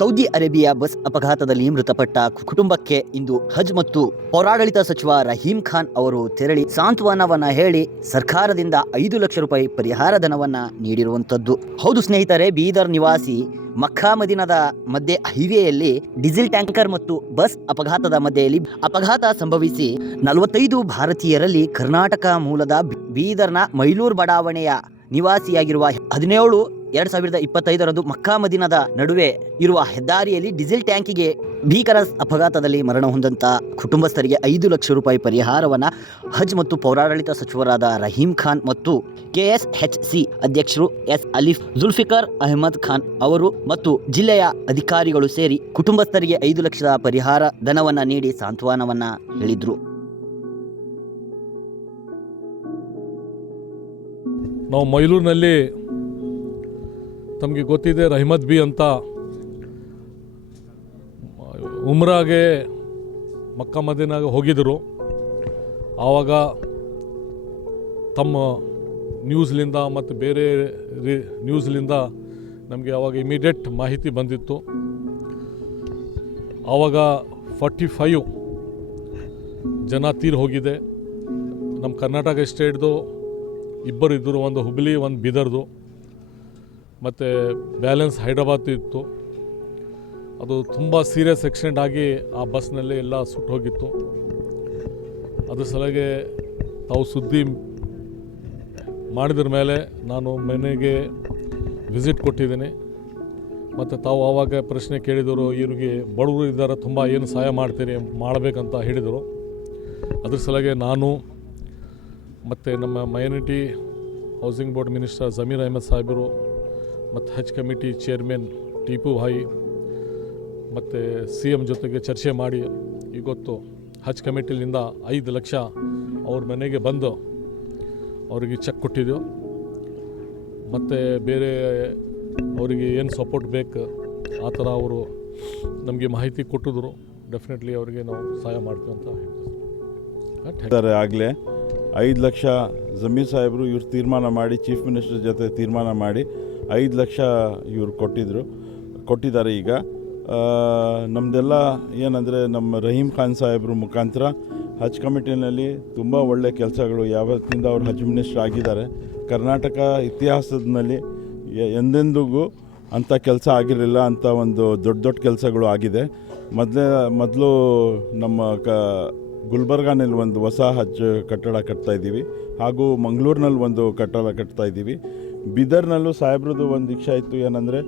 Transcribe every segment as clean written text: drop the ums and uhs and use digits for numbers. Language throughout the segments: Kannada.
ಸೌದಿ ಅರೇಬಿಯಾ ಬಸ್ ಅಪಘಾತದಲ್ಲಿ ಮೃತಪಟ್ಟ ಕುಟುಂಬಕ್ಕೆ ಇಂದು ಹಜ್ ಮತ್ತು ಪೌರಾಡಳಿತ ಸಚಿವ ರಹೀಂ ಖಾನ್ ಅವರು ತೆರಳಿ ಸಾಂತ್ವನವನ್ನ ಹೇಳಿ ಸರ್ಕಾರದಿಂದ 5 ಲಕ್ಷ ರೂಪಾಯಿ ಪರಿಹಾರ ಧನವನ್ನ ನೀಡಿರುವಂತದ್ದು. ಹೌದು ಸ್ನೇಹಿತರೆ, ಬೀದರ್ ನಿವಾಸಿ ಮಕ್ಕಾ ಮದಿನದ ಮಧ್ಯೆ ಹೈವೇಯಲ್ಲಿ ಡೀಸೆಲ್ ಟ್ಯಾಂಕರ್ ಮತ್ತು ಬಸ್ ಅಪಘಾತದ ಮಧ್ಯೆಯಲ್ಲಿ ಅಪಘಾತ ಸಂಭವಿಸಿ 45 ಭಾರತೀಯರಲ್ಲಿ ಕರ್ನಾಟಕ ಮೂಲದ ಬೀದರ್ನ ಮೈಲೂರು ಬಡಾವಣೆಯ ನಿವಾಸಿಯಾಗಿರುವ 17/2025 ಮಕ್ಕಾ ಮದಿನದ ನಡುವೆ ಇರುವ ಹೆದ್ದಾರಿಯಲ್ಲಿ ಡೀಸೆಲ್ ಟ್ಯಾಂಕಿಗೆ ಭೀಕರ ಅಪಘಾತದಲ್ಲಿ ಮರಣ ಹೊಂದಂತ ಕುಟುಂಬಸ್ಥರಿಗೆ 5 ಲಕ್ಷ ರೂಪಾಯಿ ಪರಿಹಾರವನ್ನ ಹಜ್ ಮತ್ತು ಪೌರಾಡಳಿತ ಸಚಿವರಾದ ರಹೀಂ ಖಾನ್ ಮತ್ತು ಕೆಎಸ್ಎಚ್ಸಿ ಅಧ್ಯಕ್ಷರು ಎಸ್ ಅಲಿಫ್ ಜುಲ್ಫಿಕರ್ ಅಹಮದ್ ಖಾನ್ ಅವರು ಮತ್ತು ಜಿಲ್ಲೆಯ ಅಧಿಕಾರಿಗಳು ಸೇರಿ ಕುಟುಂಬಸ್ಥರಿಗೆ 5 ಲಕ್ಷದ ಪರಿಹಾರ ಧನವನ್ನ ನೀಡಿ ಸಾಂತ್ವನವನ್ನ ಹೇಳಿದ್ರು. ನಾವು ಮೈಲೂರಿನಲ್ಲಿ ತಮಗೆ ಗೊತ್ತಿದೆ, ರಹಮತ್ ಬಿ ಅಂತ ಉಮ್ರಾಗೆ ಮಕ್ಕಾ ಮದೀನಾಗೆ ಹೋಗಿದ್ದರು. ಆವಾಗ ತಮ್ಮ ನ್ಯೂಸ್ಲಿಂದ ಮತ್ತು ಬೇರೆ ನ್ಯೂಸ್ಲಿಂದ ನಮಗೆ ಆವಾಗ ಇಮಿಡಿಯೇಟ್ ಮಾಹಿತಿ ಬಂದಿತ್ತು. ಆವಾಗ 45 ಜನ ತೀರ್ ಹೋಗಿದೆ. ನಮ್ಮ ಕರ್ನಾಟಕ ಸ್ಟೇಟ್ದು 2 ಇದ್ದರು, ಒಂದು ಹುಬ್ಳಿ ಒಂದು ಬೀದರ್ದು, ಮತ್ತು ಬ್ಯಾಲೆನ್ಸ್ ಹೈದ್ರಾಬಾದ್ ಇತ್ತು. ಅದು ತುಂಬ ಸೀರಿಯಸ್ ಆಕ್ಸಿಡೆಂಟ್ ಆಗಿ ಆ ಬಸ್ನಲ್ಲಿ ಎಲ್ಲ ಸುಟ್ಟು ಹೋಗಿತ್ತು. ಅದ್ರ ಸಲಗೆ ತಾವು ಸುದ್ದಿ ಮಾಡಿದ್ರ ಮೇಲೆ ನಾನು ಮನೆಗೆ ವಿಸಿಟ್ ಕೊಟ್ಟಿದ್ದೀನಿ. ಮತ್ತು ತಾವು ಆವಾಗ ಪ್ರಶ್ನೆ ಕೇಳಿದರು, ಇವ್ರಿಗೆ ಬಡವರು ಇದ್ದಾರೆ, ತುಂಬ ಏನು ಸಹಾಯ ಮಾಡ್ತೀರಿ ಮಾಡಬೇಕಂತ ಹೇಳಿದರು. ಅದ್ರ ಸಲಗೆ ನಾನು ಮತ್ತು ನಮ್ಮ minority housing board minister Zameer Ahmed ಸಾಹೇಬರು ಮತ್ತು ಹಜ್ ಕಮಿಟಿ ಚೇರ್ಮನ್ ಟಿಪು ಭಾಯಿ ಮತ್ತು CM ಜೊತೆಗೆ ಚರ್ಚೆ ಮಾಡಿ ಇವತ್ತು ಹಜ್ ಕಮಿಟಿಲಿಂದ 5 ಲಕ್ಷ ಅವ್ರ ಮನೆಗೆ ಬಂದು ಅವರಿಗೆ ಚೆಕ್ ಕೊಟ್ಟಿದ್ದೆವು. ಮತ್ತು ಬೇರೆ ಅವರಿಗೆ ಏನು ಸಪೋರ್ಟ್ ಬೇಕು ಆ ಥರ ಅವರು ನಮಗೆ ಮಾಹಿತಿ ಕೊಟ್ಟಿದ್ರು. ಡೆಫಿನೆಟ್ಲಿ ಅವರಿಗೆ ನಾವು ಸಹಾಯ ಮಾಡ್ತೀವಿ ಅಂತ ಹೇಳ್ತಾರೆ. ಆಗಲೇ 5 ಲಕ್ಷ ಜಮೀರ್ ಸಾಹೇಬರು ಇವ್ರು ತೀರ್ಮಾನ ಮಾಡಿ, ಚೀಫ್ ಮಿನಿಸ್ಟರ್ ಜೊತೆ ತೀರ್ಮಾನ ಮಾಡಿ 5 ಲಕ್ಷ ಇವ್ರು ಕೊಟ್ಟಿದ್ದಾರೆ. ಈಗ ನಮ್ಮದೆಲ್ಲ ಏನಂದರೆ ನಮ್ಮ ರಹೀಂ ಖಾನ್ ಸಾಹೇಬ್ರ ಮುಖಾಂತರ ಹಜ್ ಕಮಿಟಿನಲ್ಲಿ ತುಂಬ ಒಳ್ಳೆಯ ಕೆಲಸಗಳು ಯಾವತ್ತಿಂದ ಅವ್ರು ಹಜ್ ಮಿನಿಸ್ಟರ್ ಆಗಿದ್ದಾರೆ. ಕರ್ನಾಟಕ ಇತಿಹಾಸದಲ್ಲಿ ಎಂದೆಂದಿಗೂ ಅಂಥ ಕೆಲಸ ಆಗಿರಲಿಲ್ಲ, ಅಂಥ ಒಂದು ದೊಡ್ಡ ಕೆಲಸಗಳು ಆಗಿದೆ. ಮೊದಲು ನಮ್ಮ ಗುಲ್ಬರ್ಗಾನಲ್ಲಿ ಒಂದು ಹೊಸ ಹಜ್ ಕಟ್ಟಡ ಕಟ್ತಾಯಿದ್ದೀವಿ, ಹಾಗೂ ಮಂಗಳೂರಿನಲ್ಲಿ ಒಂದು ಕಟ್ಟಡ ಕಟ್ತಾಯಿದ್ದೀವಿ. ಬೀದರ್ನಲ್ಲೂ ಸಾಹೇಬ್ರದ್ದು ಒಂದು ಇಚ್ಛೆ ಇತ್ತು, ಏನಂದರೆ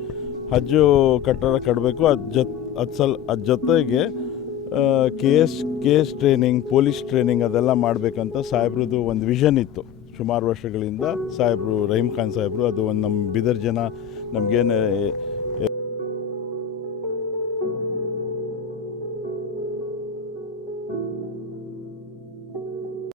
ಹಜ್ಜು ಕಟ್ಟಡ ಕಟ್ಟಬೇಕು. ಅದ್ರ ಜೊತೆಗೆ K S training, police training ಅದೆಲ್ಲ ಮಾಡಬೇಕಂತ ಸಾಹೇಬ್ರದ್ದು ಒಂದು ವಿಷನ್ ಇತ್ತು ಸುಮಾರು ವರ್ಷಗಳಿಂದ. ಸಾಹೇಬರು ರಹೀಂ ಖಾನ್ ಸಾಹೇಬರು ಅದು ಒಂದು ನಮ್ಮ ಬೀದರ್ ಜನ ನಮಗೇನು